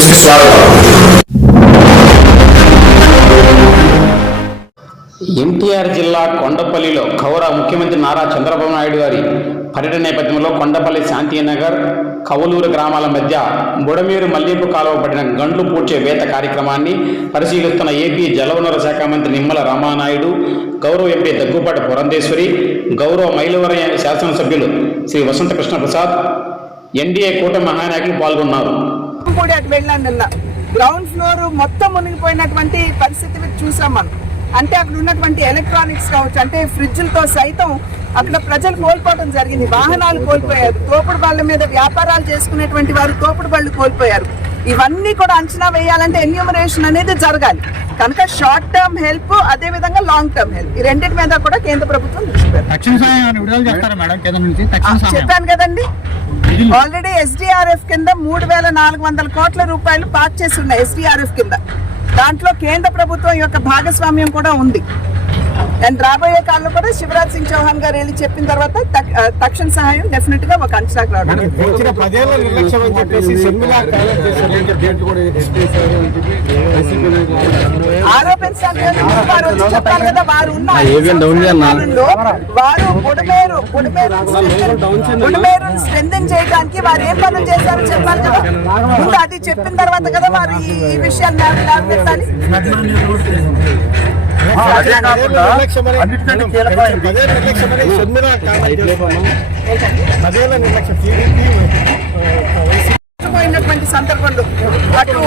న్యూస్కి స్వాగతం. ఎన్టీఆర్ జిల్లా కొండపల్లిలో ముఖ్యమంత్రి నారా చంద్రబాబు నాయుడు గారి పర్యటన నేపథ్యంలో కొండపల్లి శాంతినగర్ కవులూరు గ్రామాల మధ్య బుడమేరు మల్లింపు కాలువ పడిన గండ్లు పూడ్చే వేత కార్యక్రమాన్ని పరిశీలిస్తున్న ఏపీ జలవనరుల శాఖ మంత్రి నిమ్మల రామానాయుడు, గౌరవ ఎంపీ దగ్గుపాటి పురంధేశ్వరి, గౌరవ మైలవరం శాసనసభ్యులు శ్రీ వసంత కృష్ణ ప్రసాద్, ఎన్డీఏ కూటమి మహానాయకులు పాల్గొన్నారు. గ్రౌండ్ ఫ్లోర్ మొత్తం మునిగిపోయినటువంటి పరిస్థితి చూసాం మనం. అంటే అక్కడ ఉన్నటువంటి ఎలక్ట్రానిక్స్ కావచ్చు, అంటే ఫ్రిడ్జ్లతో సైతం అక్కడ ప్రజలు కోల్పోవడం జరిగింది. వాహనాలు కోల్పోయారు, తోపుడు బళ్ళ మీద వ్యాపారాలు చేసుకునేటువంటి వారు తోపుడు బళ్ళు కోల్పోయారు. ఇవన్నీ కూడా అంచనా వేయాలంటే ఎన్యూమరేషన్ అనేది జరగాలి. కనుక షార్ట్ టర్మ్ హెల్ప్, అదే విధంగా లాంగ్ టర్మ్ హెల్ప్, ఈ రెండింటి మీద కూడా కేంద్ర ప్రభుత్వం దృష్టి పెట్టారు. చెప్పాను కదండి, ఆల్రెడీ ఎస్డిఆర్ఎఫ్ కింద 3,400 కోట్ల రూపాయలు పాస్ చేసి ఉన్నాయి. ఎస్డిఆర్ఎఫ్ కింద దాంట్లో కేంద్ర ప్రభుత్వం యొక్క భాగస్వామ్యం కూడా ఉంది. అండ్ రాబోయే కాలంలో కూడా శివరాజ్ సింగ్ చౌహాన్ గారు వెళ్ళి చెప్పిన తర్వాత తక్షణ సహాయం డెఫినెట్ గా ఒక అంచనాకు రావడం. ఆరోపించాలి చెప్పాలి కదా, వారు ఉన్న వారు బుడమేరు స్ట్రెంథెన్ చేయడానికి వారు ఏం పనులు చేశారో చెప్పాలి కదా. ముందు అది చెప్పిన తర్వాత కదా వారు ఈ విషయాలు పెట్టాలి. పోయినటువంటి సందర్భంలో అటు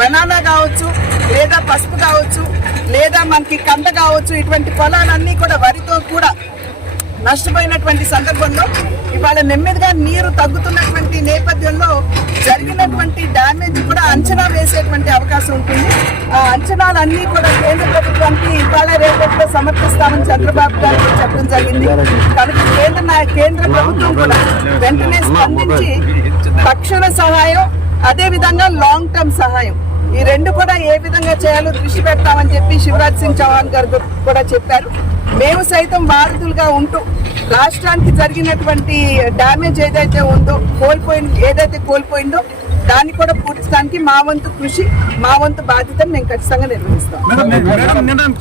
బనానా కావచ్చు, లేదా పసుపు కావచ్చు, లేదా మనకి కంద కావచ్చు, ఇటువంటి పొలాలన్నీ కూడా వరితో కూడా నష్టపోయినటువంటి సందర్భంలో ఇవాళ నెమ్మదిగా నీరు తగ్గుతున్నటువంటి నేపథ్యంలో జరిగినటువంటి డ్యామేజ్ కూడా అంచనా వేసేటువంటి అవకాశం ఉంటుంది. ఆ అంచనాలన్నీ కూడా కేంద్ర ప్రభుత్వానికి ఇవాళ రేపట్లో సమర్పిస్తామని చంద్రబాబు గారు చెప్పడం జరిగింది. కనుక కేంద్ర ప్రభుత్వం కూడా వెంటనే స్పందించి తక్షణ సహాయం, అదే విధంగా లాంగ్ టర్మ్ సహాయం, ఈ రెండు కూడా ఏ విధంగా చేయాలో దృష్టి పెడతామని చెప్పి శివరాజ్ సింగ్ చౌహాన్ గారు కూడా చెప్పారు. మేము సైతం బాధితులుగా ఉంటూ రాష్ట్రానికి జరిగినటువంటి డ్యామేజ్ ఏదైతే ఉందో, ఏదైతే కోల్పోయిందో దాన్ని కూడా పూర్తించడానికి మా వంతు కృషి, మా వంతు బాధ్యతను మేము ఖచ్చితంగా నిర్వహిస్తాం.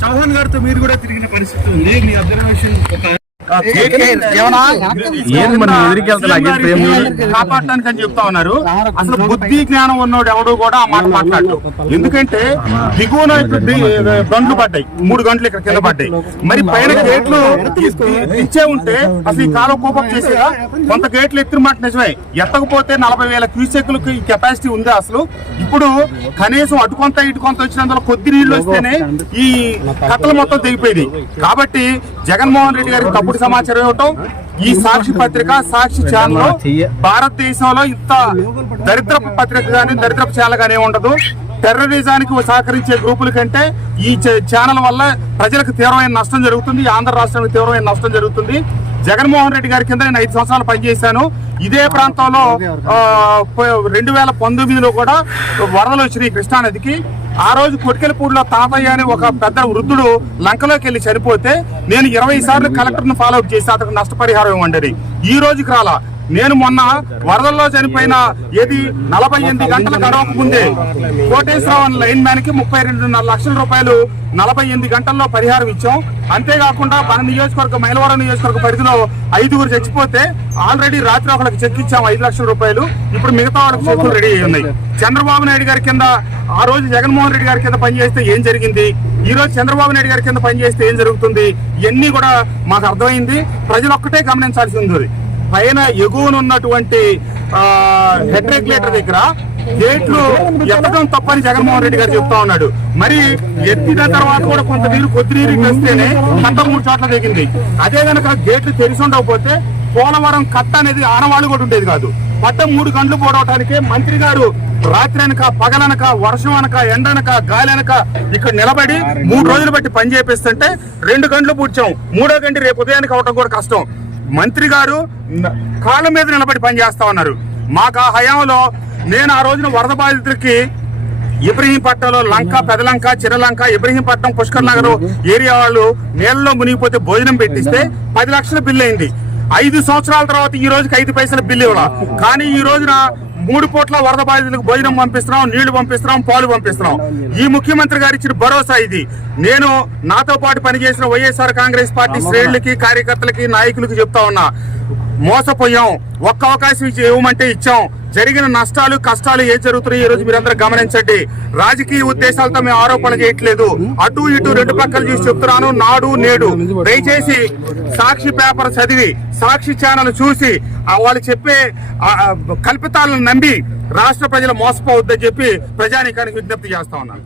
చౌహాన్ గారితో మీరు కూడా తిరిగిన పరిస్థితి ఉంది, మీ అబ్జర్వేషన్ కాపాడటానికి అని చెప్తా ఉన్నారు. అసలు బుద్ధి జ్ఞానం ఉన్నోడు ఎవడు కూడా ఆ మాట మాట్లాడు. ఎందుకంటే దిగువన గంటలు పడ్డాయి, 3 గంటలు ఇక్కడ కింద పడ్డాయి. మరి పైన గేట్లు ఇచ్చే ఉంటే అసలు ఈ కాలం కోపం చేసేదా? కొంత గేట్లు ఎత్తిన మాట నిజమే, ఎత్తకపోతే 40,000 క్యూసెక్లకు కెపాసిటీ ఉంది. అసలు ఇప్పుడు కనీసం అటు కొంత ఇటు కొంత వచ్చినందులో కొద్ది నీళ్లు వస్తేనే ఈ కథలు మొత్తం తెగిపోయింది. కాబట్టి జగన్మోహన్ రెడ్డి గారికి తప్పుడు సమాచారం ఇవ్వటం, ఈ సాక్షి పత్రిక, సాక్షి ఛానల్ భారతదేశంలో ఇంత దరిద్రపు పత్రిక కానీ దరిద్రపు ఛానల్ కానీ ఉండదు. టెర్రరిజానికి సహకరించే గ్రూపుల కంటే ఈ ఛానల్ వల్ల ప్రజలకు తీవ్రమైన నష్టం జరుగుతుంది, ఆంధ్ర రాష్ట్రానికి తీవ్రమైన నష్టం జరుగుతుంది. జగన్మోహన్ రెడ్డి గారి కింద నేను 5 సంవత్సరాలు పనిచేశాను. ఇదే ప్రాంతంలో 2019లో కూడా వరదలు వచ్చినాయి కృష్ణానదికి. ఆ రోజు కొటికెలపూడిలో తాతయ్య అని ఒక పెద్ద వృద్ధుడు లంకలోకి వెళ్ళి చనిపోతే నేను 20 సార్లు కలెక్టర్ను ఫాలోఅప్ చేసి అతనికి నష్టపరిహారం ఇవ్వండి. ఈ రోజుకి రాలా. నేను మొన్న వరదల్లో చనిపోయిన 48 గంటల గడవక ముందే కోటేశ్వరరావు లైన్ మ్యాన్ కి 32.5 లక్షల రూపాయలు 48 గంటల్లో పరిహారం ఇచ్చాం. అంతేకాకుండా మన నియోజకవర్గం, మైలవరం నియోజకవర్గ పరిధిలో 5గురు చచ్చిపోతే ఆల్రెడీ రాత్రి ఒకరికి చెక్ ఇచ్చాం 5 లక్షల రూపాయలు. ఇప్పుడు మిగతా వాళ్ళకి చెక్కులు రెడీ అయి ఉన్నాయి. చంద్రబాబు నాయుడు గారి కింద ఆ రోజు జగన్మోహన్ రెడ్డి గారి కింద పనిచేస్తే ఏం జరిగింది, ఈ రోజు చంద్రబాబు నాయుడు గారి కింద పనిచేస్తే ఏం జరుగుతుంది, ఇవన్నీ కూడా మాకు అర్థమైంది. ప్రజలు ఒక్కటే గమనించాల్సి ఉంది, పైన ఎగువనున్నటువంటి హెడ్ రెగ్యులేటర్ దగ్గర గేట్లు ఎత్తడం తప్పని జగన్మోహన్ రెడ్డి గారు చెప్తా ఉన్నాడు. మరి ఎత్తిన తర్వాత కూడా కొంత నీరు, కొద్ది నీరు వస్తేనే కట్ట 3 చోట్ల దిగింది. అదే కనుక గేట్లు తెరిచి ఉండకపోతే పోలవరం కట్ట అనేది ఆనవాళ్ళు కూడా ఉండేది కాదు. పట్ట 3 గంటలు పోవడానికే మంత్రి గారు రాత్రి అనక, పగలనక, వర్షం అనక, ఎండనక, గాలి అనక ఇక్కడ నిలబడి 3 రోజులు బట్టి పని చేపిస్తుంటే 2 గంటలు పూడ్చాం. 3వ గంట రేపు ఉదయానికి అవడం కూడా కష్టం. మంత్రి గారు కాళ్ళ మీద నిలబడి పనిచేస్తా ఉన్నారు. మాకు ఆ హయాంలో నేను ఆ రోజున వరద బాధితులకి ఇబ్రహీంపట్నంలో లంక, పెదలంక, చిరలంక, ఇబ్రహీంపట్నం, పుష్కర్ నగర్ ఏరియా వాళ్ళు నీళ్ళలో మునిగిపోతే భోజనం పెట్టిస్తే 10 లక్షల బిల్లు అయింది. 5 సంవత్సరాల తర్వాత ఈ రోజుకి 5 పైసల బిల్లు ఇవ్వాల. కానీ ఈ రోజున 3 పూట్ల వరద బాధితులకు భోజనం పంపిస్తున్నాం, నీళ్లు పంపిస్తున్నాం, పాలు పంపిస్తున్నాం. ఈ ముఖ్యమంత్రి గారు ఇచ్చిన భరోసా ఇది. నేను నాతో పాటు పనిచేసిన వైఎస్ఆర్ కాంగ్రెస్ పార్టీ శ్రేణులకి, కార్యకర్తలకి, నాయకులకి చెప్తా ఉన్నా, మోసపోయాం. ఒక్క అవకాశం ఇవ్వమంటే ఇచ్చాం. జరిగిన నష్టాలు, కష్టాలు ఏం జరుగుతున్నాయి ఈ రోజు మీరందరూ గమనించండి. రాజకీయ ఉద్దేశాలతో మేము ఆరోపణలు చేయట్లేదు. అటు ఇటు 2 పక్కలు చూసి చెప్తున్నాను. నాడు నేడు దయచేసి సాక్షి పేపర్ చదివి, సాక్షి ఛానల్ చూసి వాళ్ళు చెప్పే కల్పితాలను నమ్మి రాష్ట్ర ప్రజలు మోసపోవద్దని చెప్పి ప్రజానీకానికి విజ్ఞప్తి చేస్తా ఉన్నాను.